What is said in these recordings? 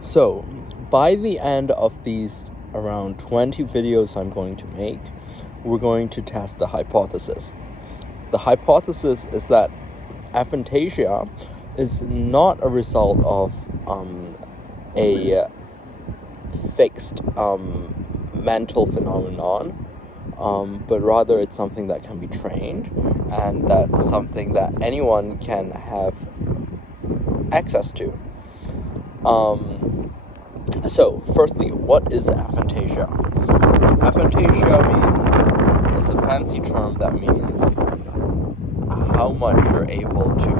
So, by the end of these around 20 videos I'm going to make, we're going to test the hypothesis. The hypothesis is that aphantasia is not a result of a fixed mental phenomenon, but rather it's something that can be trained, and that's something that anyone can have access to. So, firstly, what is aphantasia? Aphantasia is a fancy term that means how much you're able to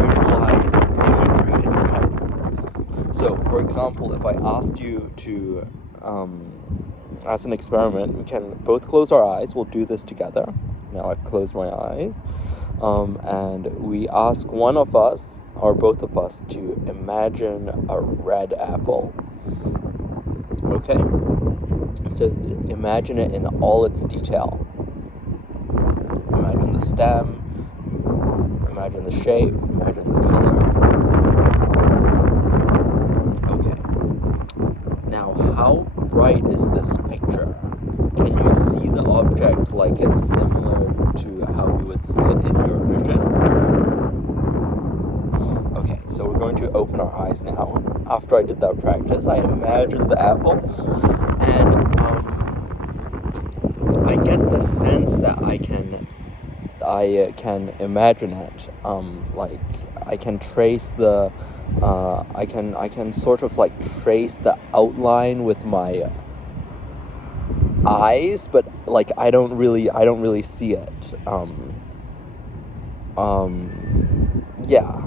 visualize imagery in your head. So, for example, if I asked you to, as an experiment, we can both close our eyes. We'll do this together. Now I've closed my eyes. And we ask one of us, or both of us, to imagine a red apple. Okay? So imagine it in all its detail. Imagine the stem, imagine the shape, imagine the color. Okay. Now, how bright is this picture? Can you see the object like it's similar to how you would see it in your vision? Okay, so we're going to open our eyes now. After I did that practice, I imagined the apple, and I get the sense that I can imagine it. Like I can trace the, I can sort of like trace the outline with my eyes, but like I don't really see it. Yeah.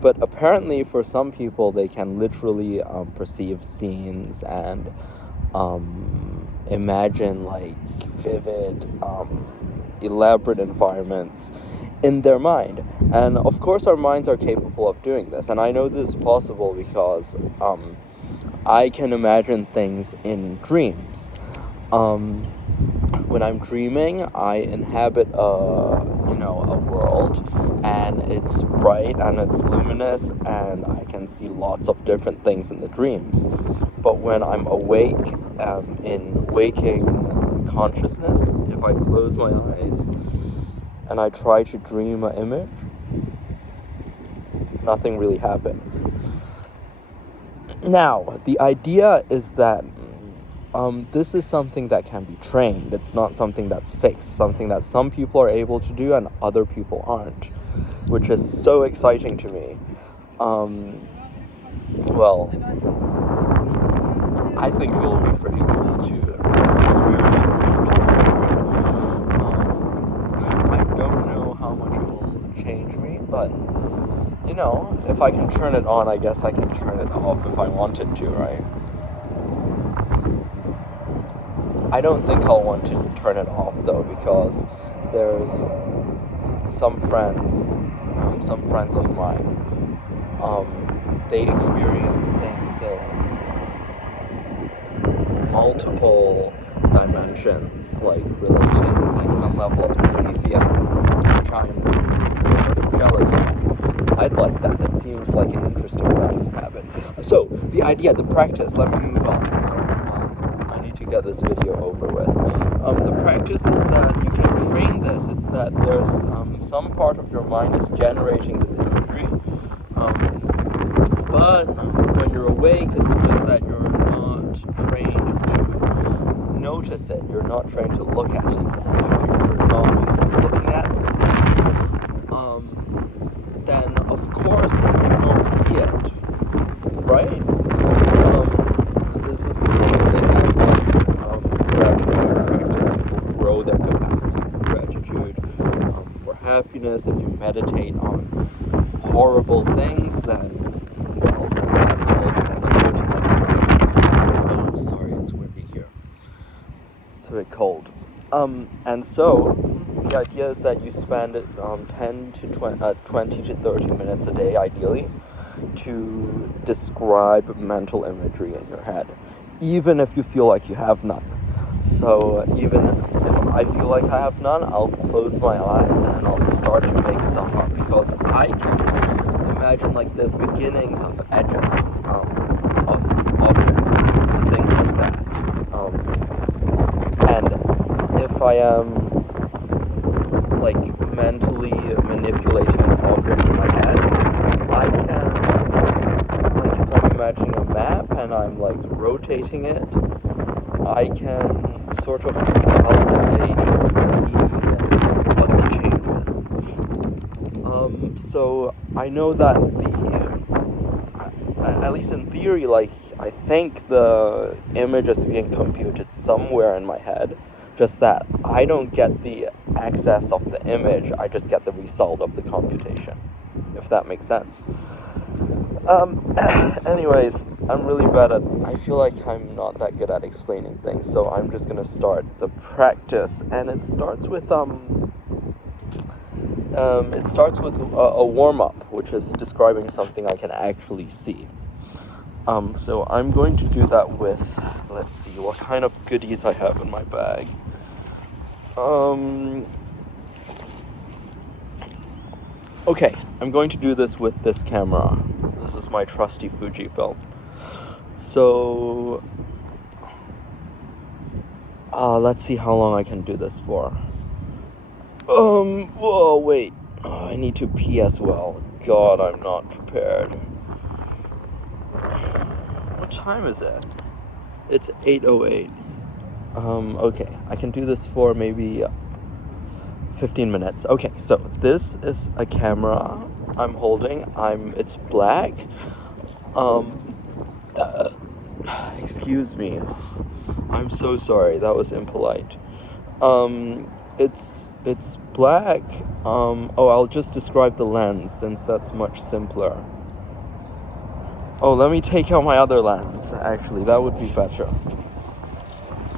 But apparently for some people they can literally perceive scenes and imagine like vivid, elaborate environments in their mind. And of course our minds are capable of doing this, and I know this is possible because I can imagine things in dreams. When I'm dreaming, I inhabit a world, and it's bright and it's luminous, and I can see lots of different things in the dreams. But when I'm awake, in waking consciousness, if I close my eyes and I try to dream an image, nothing really happens. Now, the idea is that this is something that can be trained. It's not something that's fixed, something that some people are able to do and other people aren't, which is so exciting to me. Well, I think it will be pretty cool to experience mental imagery. I don't know how much it will change me, but if I can turn it on, I guess I can turn it off if I wanted to, right? I don't think I'll want to turn it off though, because there's some friends of mine, they experience things in multiple dimensions, like relating like some level of synesthesia, which I'm sort of jealous of. I'd like that. It seems like an interesting mental habit. So the idea, the practice, let me move on. I need to get this video over with. The practice is that you can train this. It's that there's some part of your mind is generating this imagery, but when you're awake, it's just that you're not trained to notice it. You're not trained to look at it. And if you're not used to looking at things, then of course you won't see it, right? This is the same thing as like gratitude practice. People grow their capacity for gratitude, for happiness. If you meditate on horrible things, then that's all you're going to notice. Oh, sorry, it's windy here. It's a bit cold. And so the idea is that you spend 20 to 30 minutes a day, ideally, to describe mental imagery in your head, even if you feel like you have none. So even if I feel like I have none, I'll close my eyes and I'll start to make stuff up, because I can imagine like the beginnings of edges of objects and things like that. And if I am like mentally manipulating an object in my head, I can, like if I'm imagining a map and I'm like rotating it, I can sort of calculate or see what the change is. So I know that at least in theory, like I think the image is being computed somewhere in my head, just that I don't get the access of the image, I just get the result of the computation, if that makes sense. Anyways, I'm really bad at, I feel like I'm not that good at explaining things, so I'm just gonna start the practice, and it starts with a warm-up, which is describing something I can actually see. So I'm going to do that with, let's see, what kind of goodies I have in my bag. Okay, I'm going to do this with this camera. This is my trusty Fujifilm. So, let's see how long I can do this for. Whoa, wait. I need to pee as well. God, I'm not prepared. What time is it? It's 8:08. Okay, I can do this for maybe 15 minutes. Okay, so this is a camera I'm holding. It's black. Excuse me. I'm so sorry. That was impolite. It's black. I'll just describe the lens since that's much simpler. Oh, let me take out my other lens. Actually, that would be better.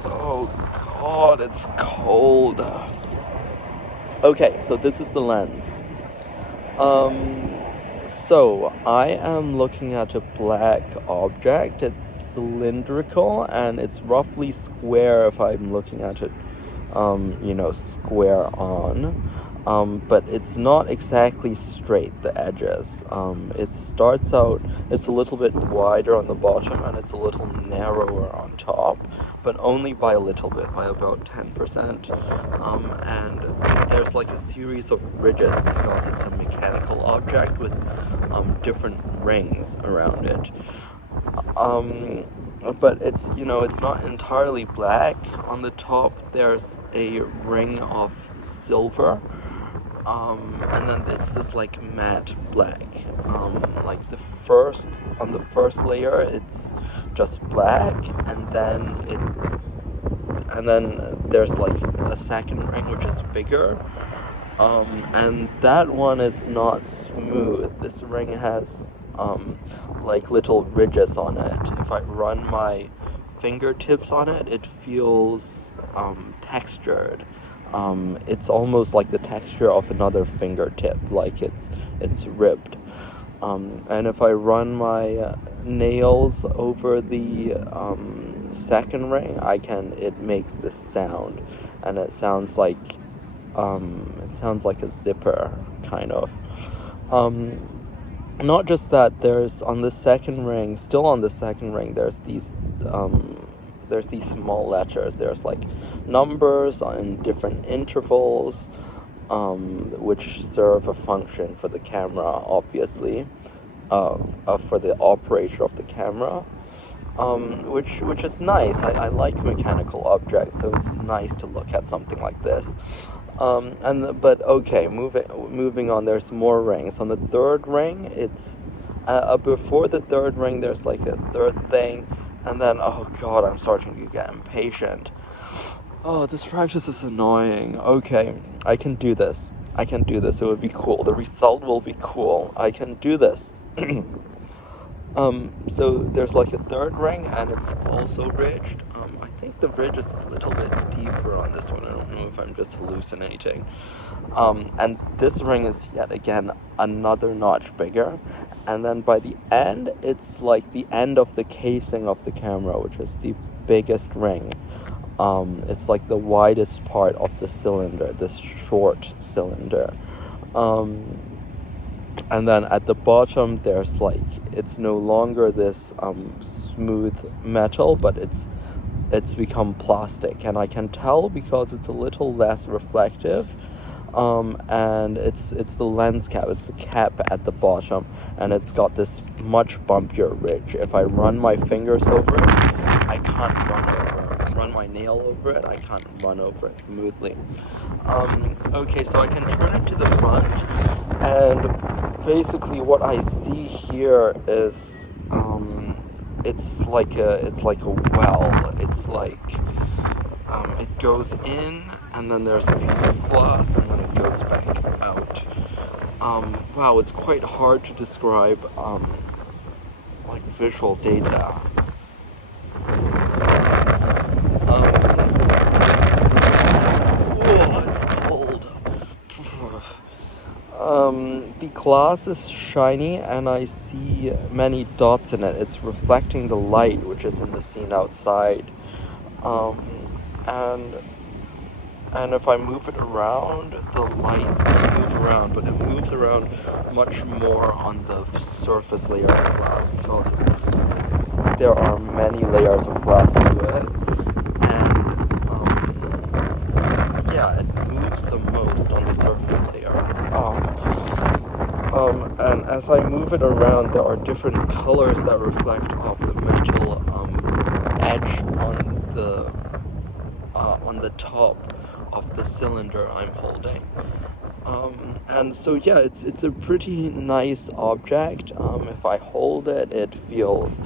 Oh God, it's cold. Okay, so this is the lens. So I am looking at a black object. It's cylindrical and it's roughly square if I'm looking at it, square on. But it's not exactly straight, the edges. It starts out, it's a little bit wider on the bottom and it's a little narrower on top, but only by a little bit, by about 10%. And there's like a series of ridges because it's a mechanical object with different rings around it. But it's not entirely black. On the top there's a ring of silver, and then it's this like matte black. Like on the first layer it's just black, and then there's like a second ring which is bigger, and that one is not smooth. This ring has like little ridges on it. If I run my fingertips on it, it feels textured. It's almost like the texture of another fingertip, like it's ribbed. And if I run my nails over the second ring, it makes this sound, and it sounds like a zipper kind of. Not just that, there's on the second ring, there's these small letters. There's like numbers in different intervals, which serve a function for the camera, obviously, for the operator of the camera, which is nice. I like mechanical objects, so it's nice to look at something like this. But okay, moving on, there's more rings. On the third ring, it's before the third ring, there's like a third thing, and then, oh God, I'm starting to get impatient. Oh, this practice is annoying. Okay, I can do this. It would be cool. The result will be cool. I can do this. So there's like a third ring, and it's also ridged. I think the ridge is a little bit steeper on this one. I don't know if I'm just hallucinating. And this ring is yet again another notch bigger. And then by the end, it's like the end of the casing of the camera, which is the biggest ring. It's like the widest part of the cylinder, this short cylinder. and then at the bottom there's like, it's no longer this smooth metal, but it's become plastic, and I can tell because it's a little less reflective. And it's the lens cap, it's the cap at the bottom, and it's got this much bumpier ridge. If I run my fingers over it, I can't run my nail over it, I can't run over it smoothly. Okay, so I can turn it to the front, and basically what I see here is it's like a well. It's like it goes in, and then there's a piece of glass, and then it goes back out. Wow, it's quite hard to describe like visual data. It's cold. The glass is shiny, and I see many dots in it. It's reflecting the light which is in the scene outside. And if I move it around, the lights move around, but it moves around much more on the surface layer of glass, because there are many layers of glass to it, and yeah, it moves the most on the surface layer. And as I move it around, there are different colors that reflect off the metal edge on the top of the cylinder I'm holding. And so yeah, it's a pretty nice object. If I hold it, it feels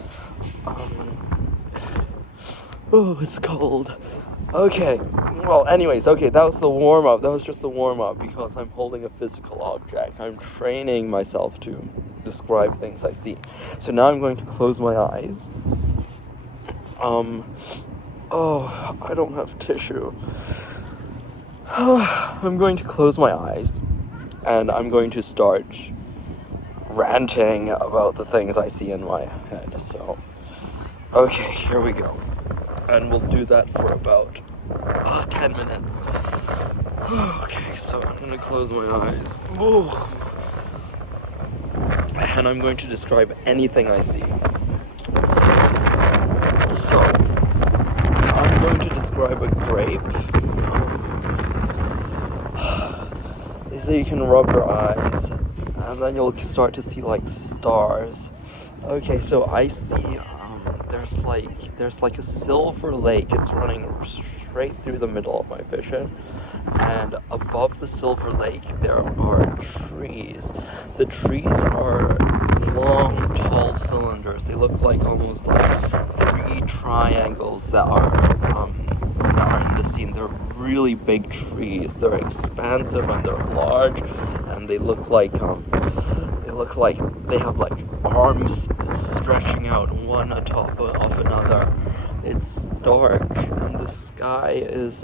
oh, it's cold. Okay, well, anyways, okay, that was the warm-up. That was just the warm-up, because I'm holding a physical object. I'm training myself to describe things I see. So now I'm going to close my eyes. Oh, I don't have tissue. I'm going to close my eyes, and I'm going to start ranting about the things I see in my head. So, okay, here we go. And we'll do that for about 10 minutes. Okay, so I'm going to close my eyes. Ooh. And I'm going to describe anything I see. So, I'm going to describe a grape. So you can rub your eyes, and then you'll start to see like stars. Okay, so I see there's like a silver lake. It's running straight through the middle of my vision, and above the silver lake there are trees. The trees are long, tall cylinders. They look like almost like 3 triangles that are in the scene. They're really big trees. They're expansive and they're large, and they look like they have like arms stretching out one atop of another. It's dark, and the sky is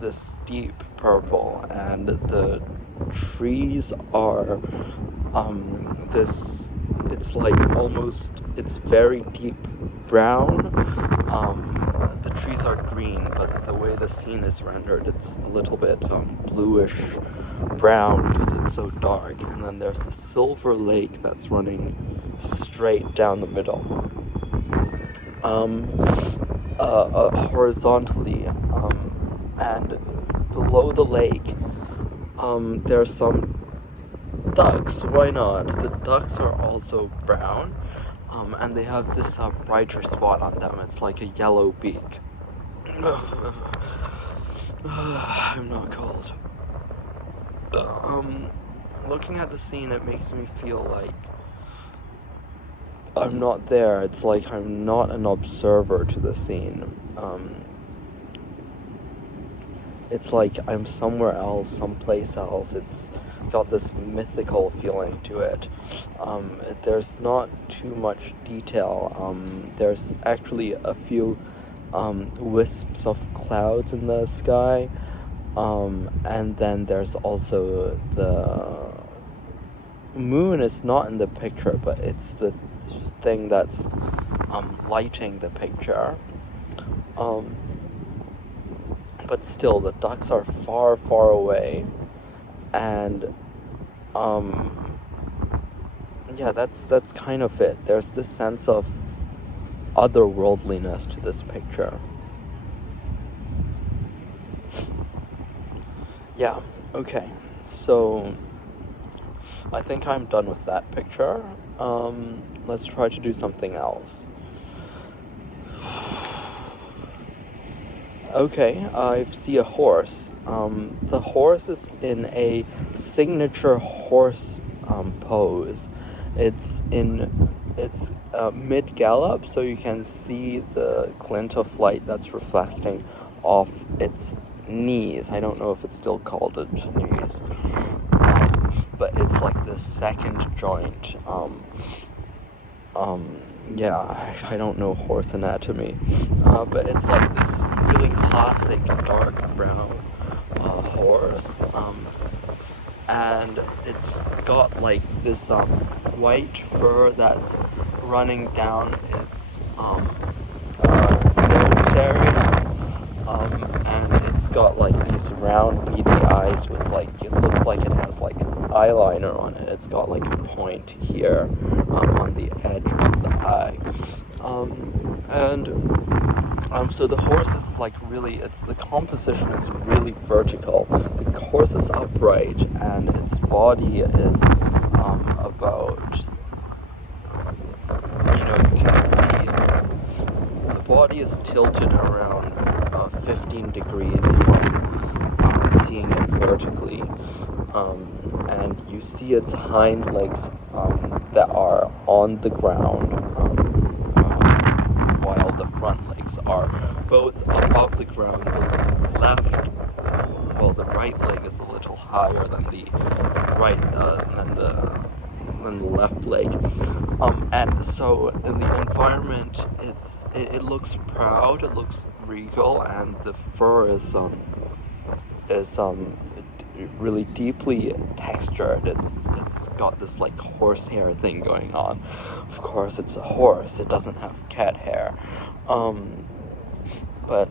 this deep purple, and the trees are it's very deep brown. The trees are green, but the way the scene is rendered, it's a little bit bluish brown because it's so dark. And then there's the silver lake that's running straight down the middle, horizontally, and below the lake, there's some ducks. Why not? The ducks are also brown, and they have this brighter spot on them. It's like a yellow beak. I'm not cold. Looking at the scene, it makes me feel like I'm not there. It's like I'm not an observer to the scene. It's like I'm somewhere else, someplace else. It's got this mythical feeling to it. There's not too much detail. There's actually a few wisps of clouds in the sky, and then there's also the moon is not in the picture, but it's the thing that's lighting the picture. But still, the ducks are far, far away, and yeah, that's kind of it. There's this sense of otherworldliness to this picture. Yeah, okay. So I think I'm done with that picture. Let's try to do something else. Okay, I see a horse. The horse is in a signature horse pose. It's mid gallop, so you can see the glint of light that's reflecting off its knees. I don't know if it's still called its knees, but it's like the second joint. Yeah, I don't know horse anatomy, but it's like this really classic dark brown horse, and it's got like this white fur that's running down its nose area, and it's got like these round beady eyes with like, it looks like it has like eyeliner on it. It's got like a point here on the edge of the eye, so the horse is like really, the composition is really vertical. The horse is upright, and its body is about, you can see the body is tilted around 15 degrees from seeing it vertically, and you see its hind legs that are on the ground, while the front legs are both above the ground. The right leg is a little higher than the left leg, and so in the environment, it looks proud, it looks regal, and the fur is really deeply textured. It's got this like horsehair thing going on. Of course, it's a horse. It doesn't have cat hair, but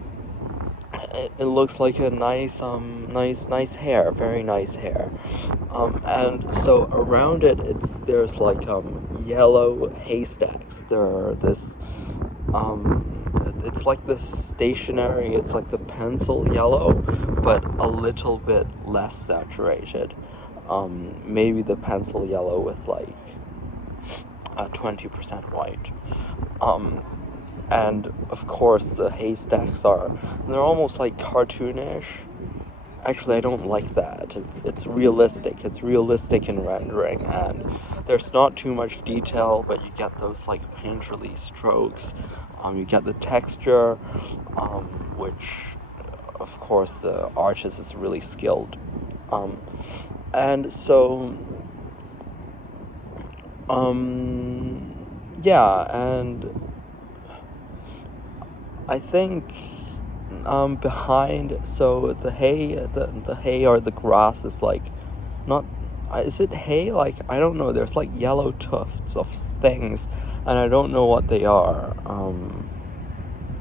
it looks like a nice hair, very nice hair, and so around it, there's like yellow haystacks. There are this it's like this stationary, it's like the pencil yellow, but a little bit less saturated. Maybe the pencil yellow with like 20% white. And of course the haystacks they're almost like cartoonish. Actually, I don't like that. It's realistic. It's realistic in rendering, and there's not too much detail, but you get those like painterly strokes. You get the texture, which, of course, the artist is really skilled. And so, yeah, and I think behind, so the hay or the grass is like, not, is it hay? Like, I don't know, there's like yellow tufts of things, and I don't know what they are.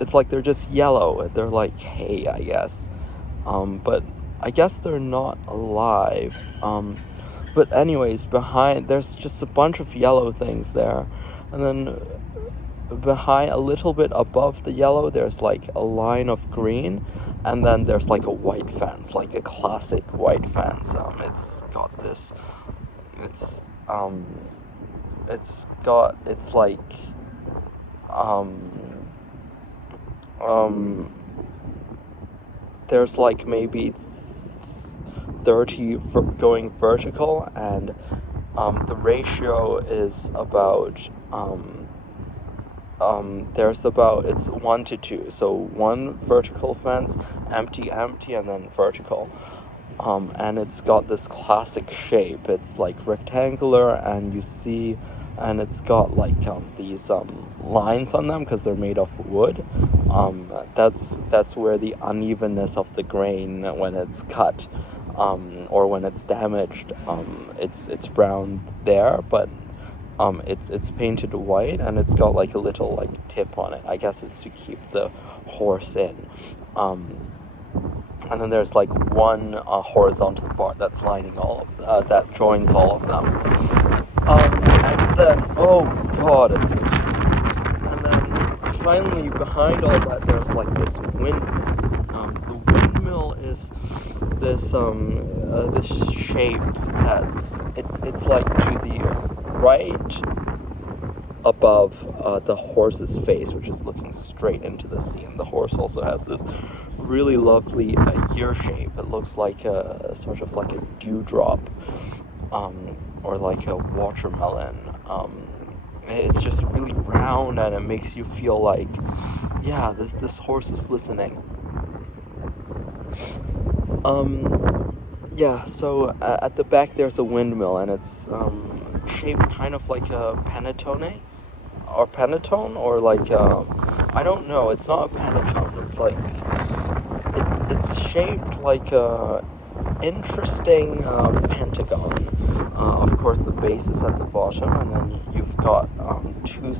It's like they're just yellow, they're like hay, I guess, but I guess they're not alive. But anyways, behind, there's just a bunch of yellow things there, and then behind, a little bit above the yellow, there's like a line of green, and then there's like a white fence, like a classic white fence. It's got this, there's like maybe 30 going vertical, and the ratio is about it's 1 to 2, so 1 vertical fence, empty, and then vertical, and it's got this classic shape. It's like rectangular, and it's got like these lines on them because they're made of wood. That's where the unevenness of the grain when it's cut, or when it's damaged, it's brown there, but it's painted white, and it's got like a little like tip on it. I guess it's to keep the horse in. And then there's like one horizontal part that's lining all of that joins all of them. And then, oh god, it's... And then, finally, behind all that, there's like this windmill. The windmill is this shape that's... It's like to the right above the horse's face, which is looking straight into the sea. And the horse also has this really lovely ear shape. It looks like a sort of like a dewdrop, or like a watermelon. It's just really round, and it makes you feel like, yeah, this horse is listening. Yeah, so at the back there's a windmill, and it's shaped kind of like a panettone, or like I don't know. It's not a panettone. It's like it's shaped like a interesting pentagon. Of course, the base is at the bottom, and then you've got two.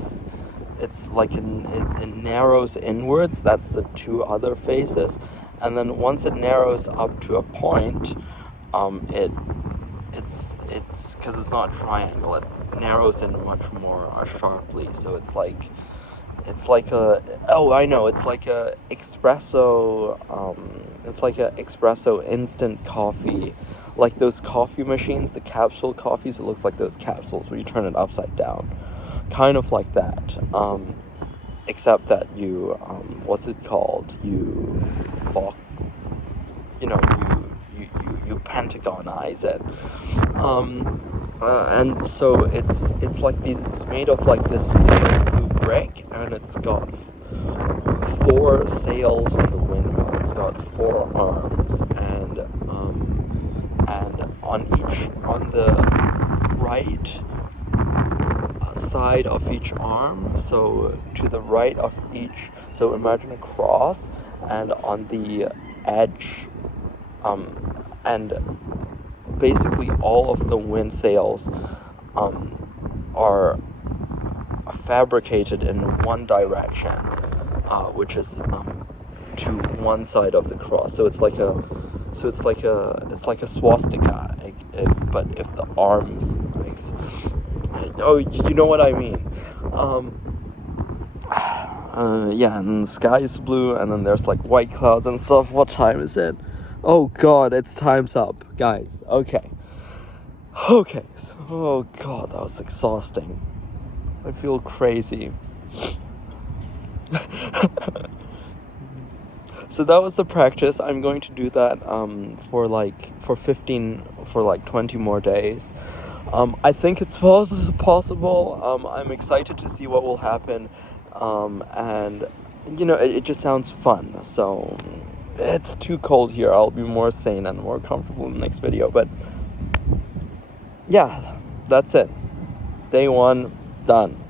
It's like it narrows inwards. That's the two other faces, and then once it narrows up to a point, it's because it's not a triangle. It narrows in much more sharply. So it's like a... Oh, I know. It's like a espresso. It's like a espresso instant coffee, like those coffee machines, the capsule coffees. It looks like those capsules where you turn it upside down, kind of like that. Except that you what's it called? You pentagonize it. And so it's like it's made of like this blue brick, and it's got 4 sails on the windmill. It's got 4 arms, and on the right side of each arm, so to the right of each, so imagine a cross, and on the edge, and basically all of the wind sails are fabricated in one direction, which is to one side of the cross. So it's like a swastika, but if the arms, oh, you know what I mean. Yeah, and the sky is blue, and then there's like white clouds and stuff. What time is it? Oh god, it's time's up, guys. Okay. Oh god, that was exhausting. I feel crazy. So that was the practice. I'm going to do that for 20 more days. I think it's possible. I'm excited to see what will happen. And it just sounds fun. So it's too cold here. I'll be more sane and more comfortable in the next video. But yeah, that's it. Day 1 done.